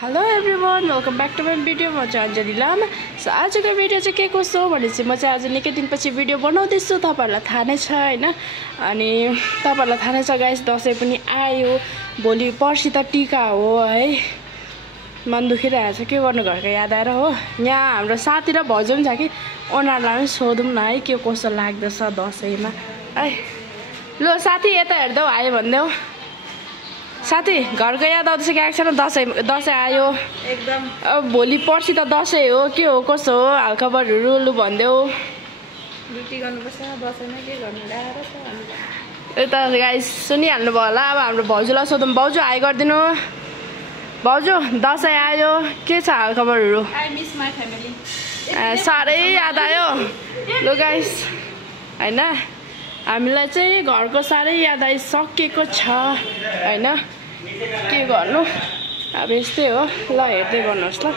Hello everyone welcome back to my video म चाहिँ Anjali Lama. So आजको भिडियो चाहिँ के कसो भने चाहिँ म चाहिँ आज निकै दिनपछि भिडियो बनाउँदैछु। तपाईँहरूलाई थाहा नै छ होइन। अनि तपाईँहरूलाई थाहा नै छ गाइस, दसैँ पनि आयो, भोलि पर्सि त टिका हो है। मन दुखिरहेको छ, के गर्नु घरको याद आएर हो। यहाँ हाम्रो साथी र भाउजू पनि छ कि, उनीहरूलाई पनि सोधौँ न है के कसो लाग्दैछ दसैँमा है। ल साथी यता हेर्दै आयो भन्दै हो। साथी घरको याद आउँदैछ कि आएको छैन? दसैँ आयो एकदम। अब भोलि पर्सि त दसैँ हो, के हो कसो हो हालखबरहरू लु भनिदेऊ। ड्युटी गर्नुपर्छ दसैँमा, के गर्नु ल्याएर छ। यता गाइस सुनिहाल्नु भयो होला। अब हाम्रो भाउजूलाई सोधौँ। भाउजू हाई गरिदिनु। भाउजू दसैँ आयो, के छ हालखबरहरू? I miss my family. साह्रै याद आयो लु गाइस होइन। हामीलाई चाहिँ घरको साह्रै याद आइसकेको छ होइन। के गर्नु अब यस्तै हो। ल हेर्दै गर्नुहोस् ल।